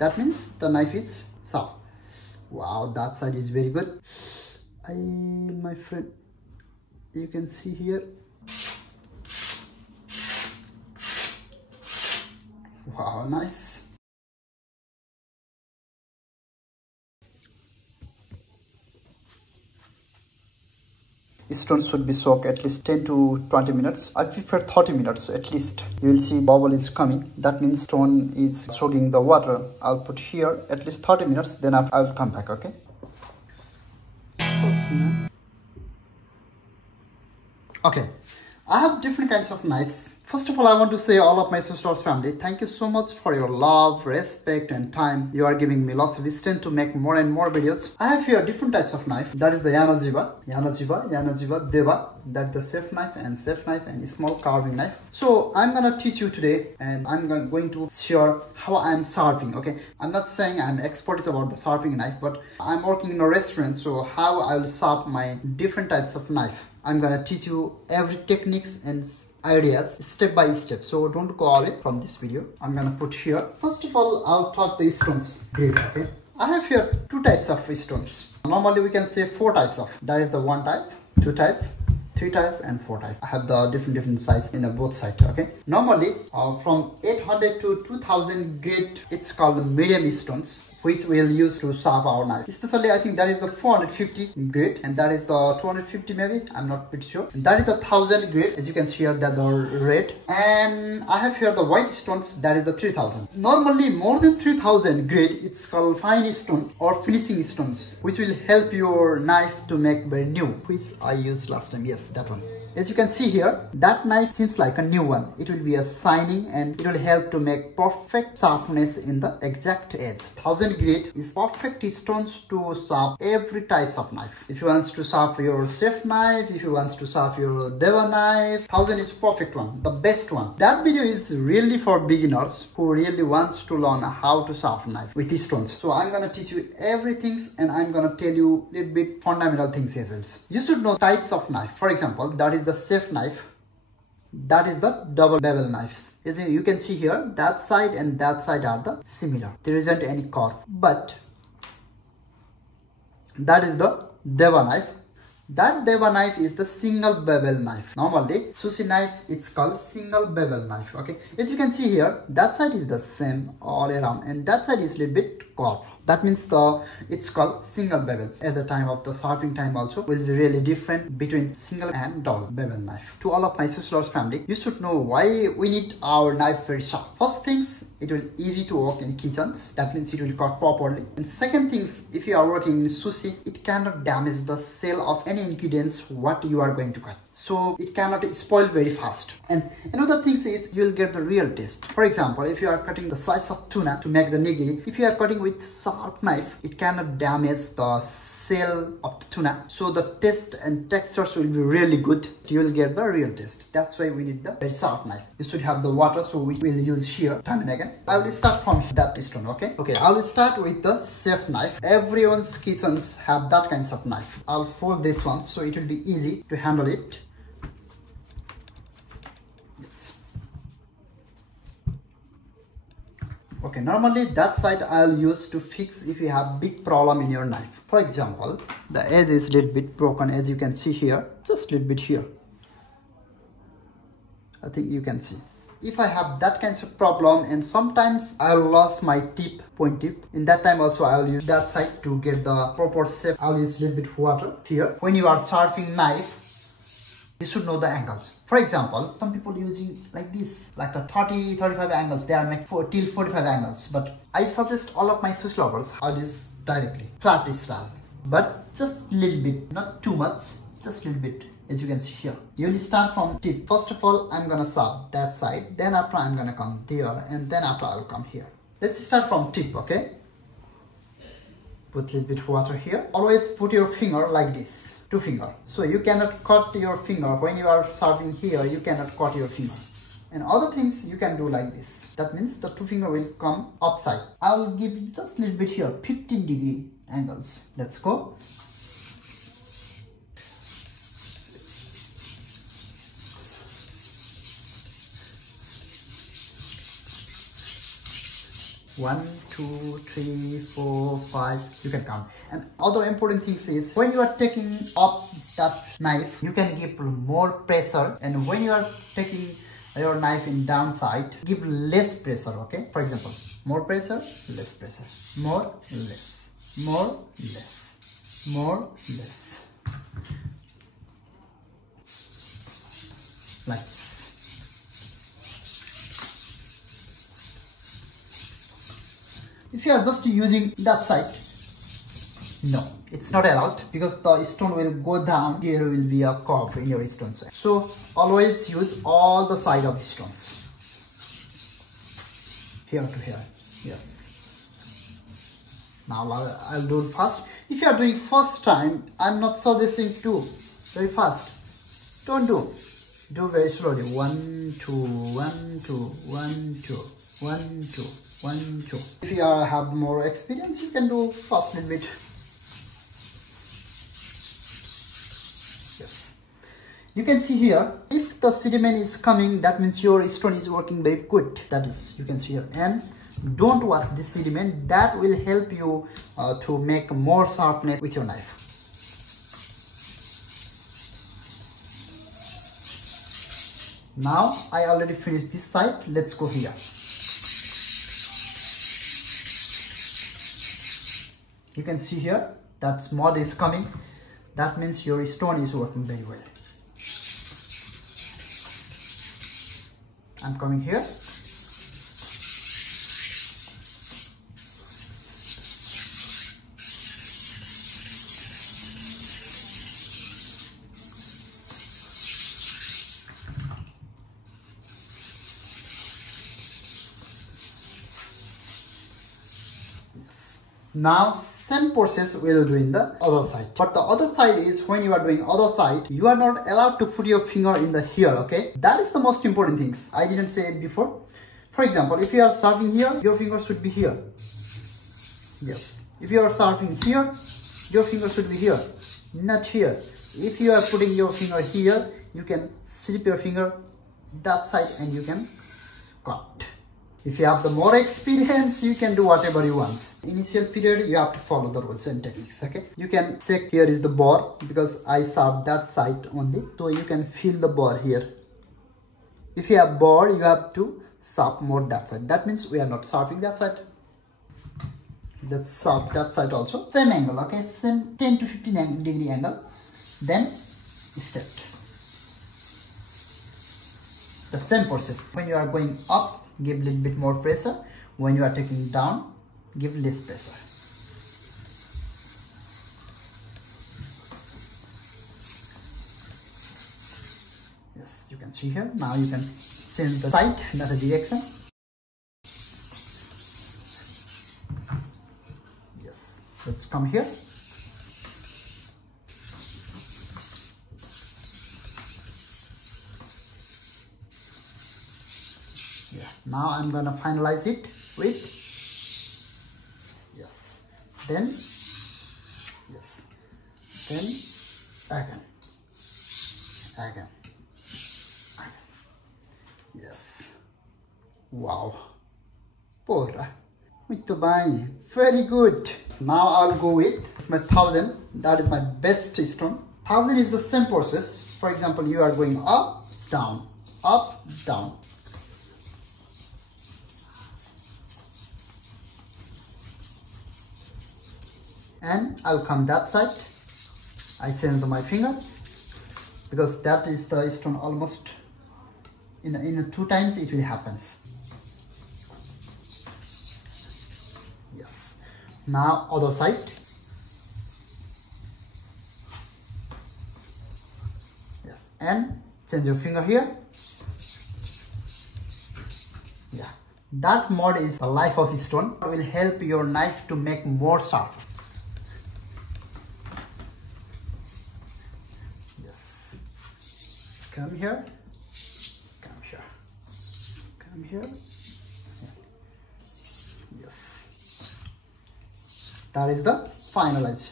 That means the knife is sharp. Wow, that side is very good. My friend, you can see here. Wow, nice. Stones should be soaked at least 10 to 20 minutes. I prefer 30 minutes at least. You will see bubble is coming. That means stone is soaking the water. I'll put here at least 30 minutes. Then I'll come back, okay? Okay. I have different kinds of knives. First of all, I want to say all of my sisters family, thank you so much for your love, respect and time. You are giving me lots of strength to make more and more videos. I have here different types of knife. That is the Yanajiva, Deva. That's the chef knife and small carving knife. So I'm gonna teach you today and I'm going to share how I'm sharpening, okay? I'm not saying I'm expert about the sharpening knife, but I'm working in a restaurant, so how I will sharpen my different types of knife. I'm gonna teach you every techniques and ideas step by step, so don't go away from this video. I'm gonna put here. First of all, I'll talk the stones grade, okay? I have here two types of stones. Normally we can say four types of. That is the one type, two type, three type and four type. I have the different size in both sides, okay? Normally from 800 to 2000 grade, it's called medium stones, which we'll use to sharpen our knife. Especially I think that is the 450 grade and that is the 250 maybe, I'm not pretty sure. And that is the 1000 grade, as you can see here that the red. And I have here the white stones, that is the 3000. Normally more than 3000 grade, it's called fine stone or finishing stones, which will help your knife to make very new, which I used last time. Yes, that one. As you can see here, that knife seems like a new one. It will be a shining and it will help to make perfect sharpness in the exact edge. 1000 grade is perfect stones to sharpen every types of knife. If you want to sharpen your chef knife, if you want to sharpen your deva knife, 1000 is perfect one, the best one. That video is really for beginners who really wants to learn how to sharpen knife with these stones. So I'm gonna teach you everything and I'm gonna tell you a little bit fundamental things as well. You should know types of knife. For example, that is the chef knife, that is the double bevel knives. As you can see here, that side and that side are the similar. There isn't any curve. But that is the deva knife. That deva knife is the single bevel knife. Normally sushi knife, it's called single bevel knife, okay? As you can see here, that side is the same all around and that side is a little bit curved. That means it's called single bevel. At the time of the sharpening time also will be really different between single and double bevel knife. To all of my sisters family, you should know why we need our knife very sharp. First things, it will easy to work in kitchens. That means it will cut properly. And second things, if you are working in sushi, it cannot damage the shell of any ingredients what you are going to cut. So it cannot spoil very fast. And another thing is you will get the real taste. For example, if you are cutting the slice of tuna to make the nigiri, if you are cutting with sharp knife, it cannot damage the shell of the tuna. So the taste and textures will be really good. You will get the real taste. That's why we need the very sharp knife. You should have the water, so we will use here time and again. I will start from that stone, okay? Okay, I will start with the chef knife. Everyone's kitchens have that kinds of knife. I'll fold this one so it will be easy to handle it. Yes. Okay, normally that side I'll use to fix if you have big problem in your knife. For example, the edge is a little bit broken, as you can see here, just a little bit here. I think you can see. If I have that kinds of problem and sometimes I'll lose my tip, point tip, in that time also I'll use that side to get the proper shape. I'll use a little bit water here. When you are sharpening knife, you should know the angles. For example, some people using like this, like a 30-35 angles, they are making till 45 angles. But I suggest all of my sushi lovers, I'll use directly, flat style. But just a little bit, not too much, just a little bit. As you can see here, you will start from tip. First of all, I'm gonna sharp that side, then after I'm gonna come there, and then after I'll come here. Let's start from tip, okay? Put a little bit water here. Always put your finger like this, 2 finger. So you cannot cut your finger. When you are sharpening here, you cannot cut your finger. And other things you can do like this. That means the 2 finger will come upside. I'll give just a little bit here, 15-degree angles. Let's go. 1, 2, 3, 4, 5. You can count. And other important things is when you are taking up that knife, you can give more pressure, and when you are taking your knife in downside, give less pressure. Okay, for example, more pressure, less pressure, more, less, more, less, more, less, like this. If you are just using that side, no, it's not allowed, because the stone will go down. Here will be a curve in your stones. So always use all the side of stones, here to here. Yes. Now I'll do it fast. If you are doing first time, I'm not suggesting to do very fast. Don't do. Do very slowly. 1, 2, 1, 2, 1, 2, 1, 2, 1, 2. If you have more experience, you can do fast a little bit. Yes. You can see here, if the sediment is coming, that means your stone is working very good. That is, you can see here. And don't wash this sediment. That will help you to make more sharpness with your knife. Now I already finished this side. Let's go here. You can see here that mud is coming. That means your stone is working very well. I'm coming here. Now same process we will do in the other side, but the other side is when you are doing other side, you are not allowed to put your finger in the here. Okay, that is the most important things. I didn't say it before. For example, if you are sharpening here, your finger should be here. Yes. If you are sharpening here, your finger should be here, not here. If you are putting your finger here, you can slip your finger that side and you can cut. If you have the more experience, you can do whatever you want. Initial period, you have to follow the rules and techniques. Okay, you can check here is the bore, because I sharp that side only, so you can feel the bore here. If you have bore, you have to sharp more that side. That means we are not sharpening that side. Let's sharp that side also. Same angle, okay, same 10 to 15 degree angle. Then step. The same process. When you are going up, give a little bit more pressure. When you are taking down, give less pressure. Yes, you can see here. Now you can change the side, another direction. Yes, let's come here. Now I'm gonna finalize it with yes, then yes, then again, yes. Wow, porra, muito bem, very good. Now I'll go with my 1000. That is my best stone. 1000 is the same process. For example, you are going up, down, up, down. And I'll come that side. I change my finger, because that is the stone almost in 2 times it will happens. Yes. Now other side. Yes. And change your finger here. Yeah. That mud is the life of stone. It will help your knife to make more sharp. Come here, come here, come here. Yes, that is the final edge.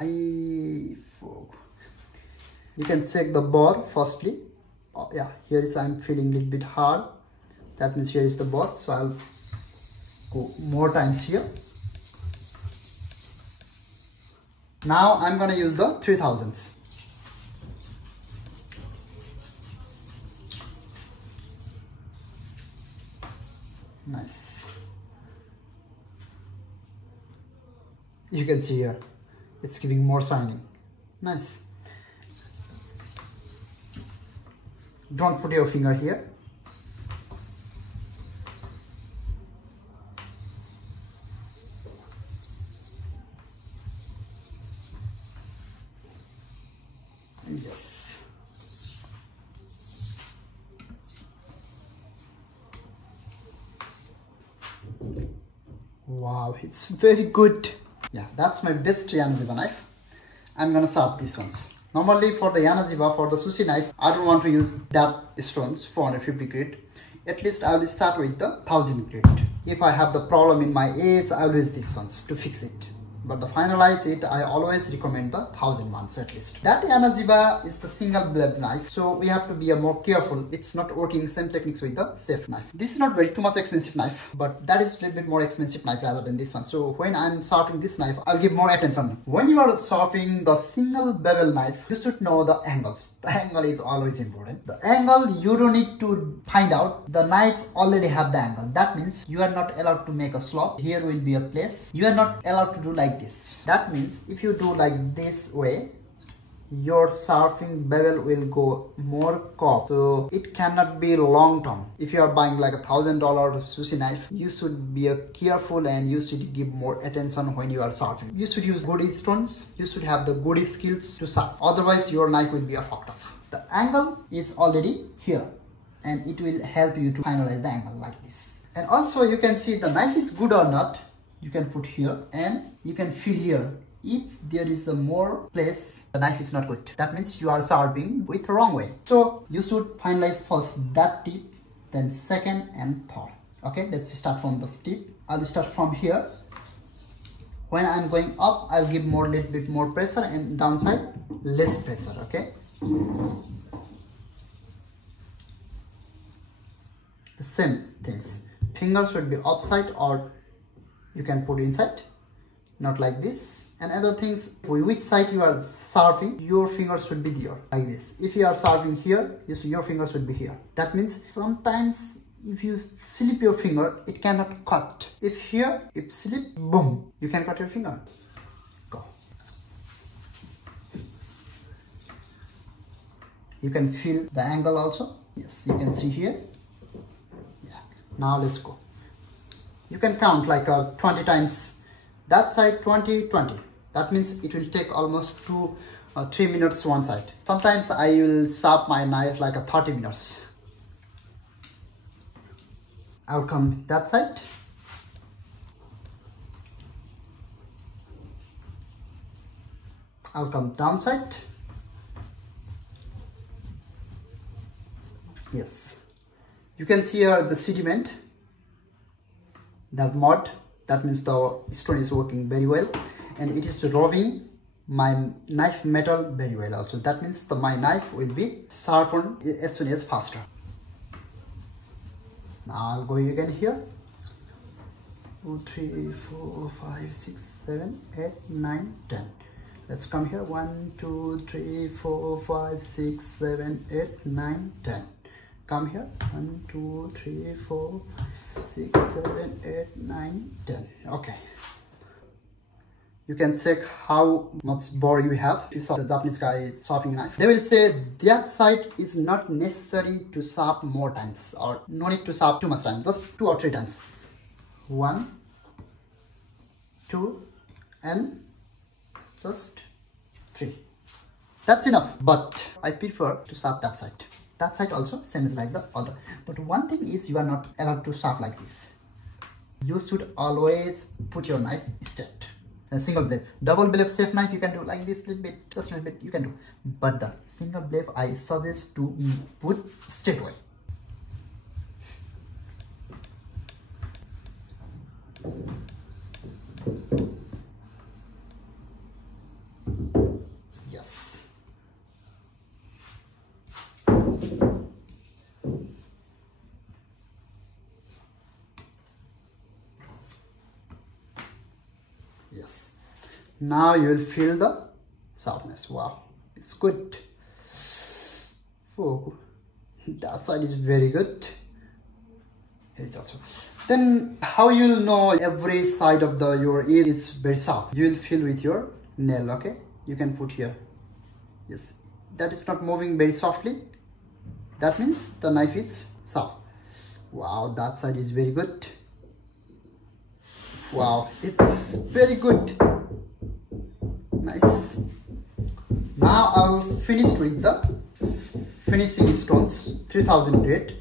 You can check the bore firstly. Oh, yeah, here is I'm feeling a little bit hard. That means here is the both. So I'll go more times here. Now I'm gonna use the 3000s. Nice. You can see here, it's giving more shining. Nice. Don't put your finger here. Yes. Wow, it's very good. Yeah, that's my best Yanajiba knife. I'm gonna sharp these ones. Normally for the Yanajiba, for the sushi knife, I don't want to use that stones 450 grit. At least I will start with the 1000 grit. If I have the problem in my edge, I will use these ones to fix it. But to finalize it, I always recommend the 1000 ones at least. That Yanajiba is the single blade knife, so we have to be more careful. It's not working same techniques with the safe knife. This is not very too much expensive knife, but that is a little bit more expensive knife rather than this one. So when I'm sharpening this knife, I'll give more attention. When you are sharpening the single bevel knife, you should know the angles. The angle is always important. The angle you don't need to find out. The knife already have the angle. That means you are not allowed to make a slope. Here will be a place. You are not allowed to do like this. That means if you do like this way, your sharpening bevel will go more curved, so it cannot be long term. If you are buying like $1,000 sushi knife, you should be careful and you should give more attention when you are sharpening. You should use good stones. You should have the good skills to sharp. Otherwise your knife will be fucked up. The angle is already here and it will help you to finalize the angle like this. And also you can see the knife is good or not. You can put here and you can feel here. If there is a more place, the knife is not good. That means you are sharpening with the wrong way. So you should finalize first that tip, then second and third. Okay, let's start from the tip. I'll start from here. When I'm going up, I'll give little bit more pressure, and downside less pressure. Okay. The same things. Fingers should be upside or you can put inside, not like this. And other things, which side you are sharpening, your fingers should be there, like this. If you are sharpening here, your fingers should be here. That means sometimes if you slip your finger, it cannot cut. If here, if slip, boom, you can cut your finger. Go. You can feel the angle also. Yes, you can see here. Yeah. Now let's go. You can count like 20 times. That side 20, 20. That means it will take almost 2 or 3 minutes one side. Sometimes I will sharp my knife like 30 minutes. I'll come that side. I'll come down side. Yes. You can see here the sediment. That mud, that means the stone is working very well, and it is rubbing my knife metal very well also. That means my knife will be sharpened as soon as faster. Now I'll go again here. 2, 3, 4, 5, 6, 7, 8, 9, 10. Let's come here. 1, 2, 3, 4, 5, 6, 7, 8, 9, 10. Come here. 1, 2, 3, 4, 6, 7, 8, 9, 10. Okay. You can check how much bore you have. If you saw the Japanese guy sharpening knife, they will say that side is not necessary to sharp more times, or no need to sharp too much time, just 2 or 3 times. 1, 2, and just 3. That's enough. But I prefer to sharp that side. That side also same as like the other. But one thing is, you are not allowed to sharp like this. You should always put your knife straight. A single blade. Double blade safe knife you can do like this little bit, just a little bit you can do. But the single blade I suggest to put straight way. Yes. Yes. Now you will feel the sharpness. Wow, it's good. Oh, that side is very good. Here is also. Then how you will know every side of your ear is very sharp? You will feel with your nail. Okay, you can put here. Yes, that is not moving very softly. That means the knife is sharp. Wow, that side is very good. Wow, it's very good. Nice. Now I will finish with the finishing stones, 3000 grade.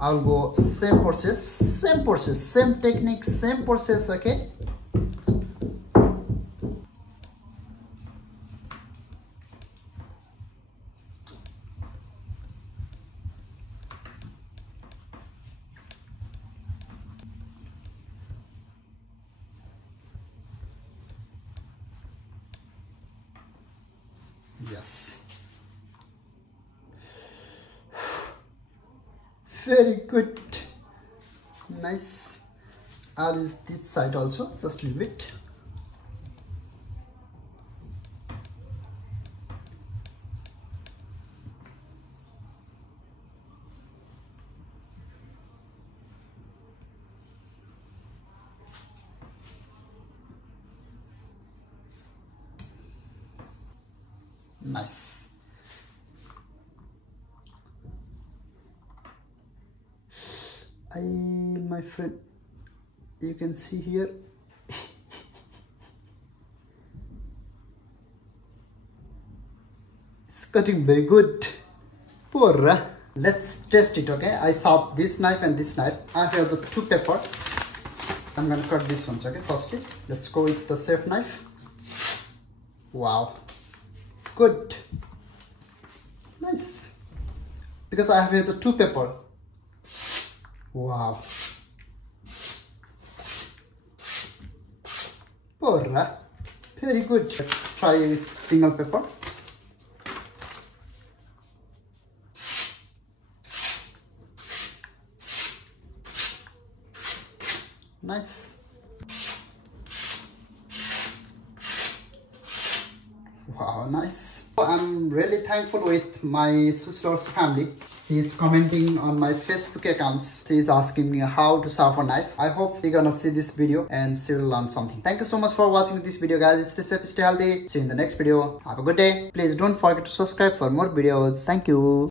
I'll go same process, same technique, same process. Okay. Yes. Very good. Nice. I'll use this side also, just a little bit. Nice. My friend, you can see here. It's cutting very good. Porra. Let's test it. Okay, I sharp this knife and this knife. I have the two paper. I'm gonna cut this ones. Okay, firstly let's go with the safe knife. Wow, it's good. Nice, because I have here the two paper. Wow. Porra. Very good. Let's try with single pepper. Nice. Wow, nice. I'm really thankful with my Sushi family. She's commenting on my Facebook accounts. She's asking me how to sharpen a knife. I hope you're gonna see this video and she will learn something. Thank you so much for watching this video, guys. Stay safe, stay healthy. See you in the next video. Have a good day. Please don't forget to subscribe for more videos. Thank you.